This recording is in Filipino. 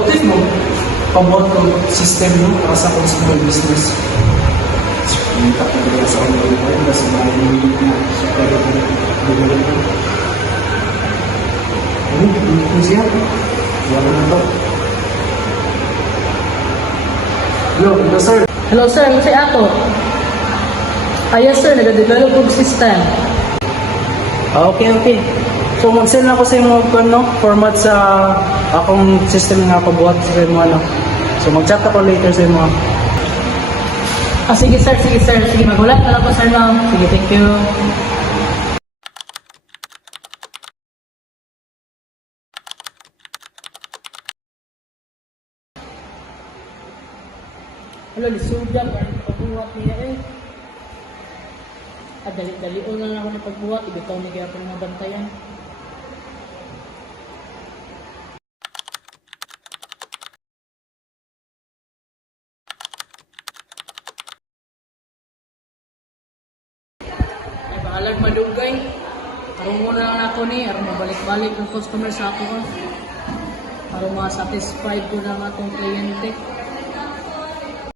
Pagkakutin mo, pabuhat ng system no, para sa kung small business. Kita ko rin sa online kasi maraming na pero bumalik ko. Ano siya? Wala na to. Hello sir. Hello sir, ano si Ato? Yes sir, nag-develop og system. Okay. So mag-send ako sa yung format sa akong system nga pabuhat sa mo ano. So mag-chat ako later sa mga. Sige sir. Sige, magulat na lang po sir no. Sige, thank you. Hello, lisudyan, parang pagbuhat niya eh. Dali-dali na lang ako ng pagbuhat, ibitaw na kaya ako ng mabantayan. Ay, baalag madugay. Karong muna lang ako ni, aron mabalik-balik ng customer sa ako. Para ma-satisfied ko na nga itong kliyente.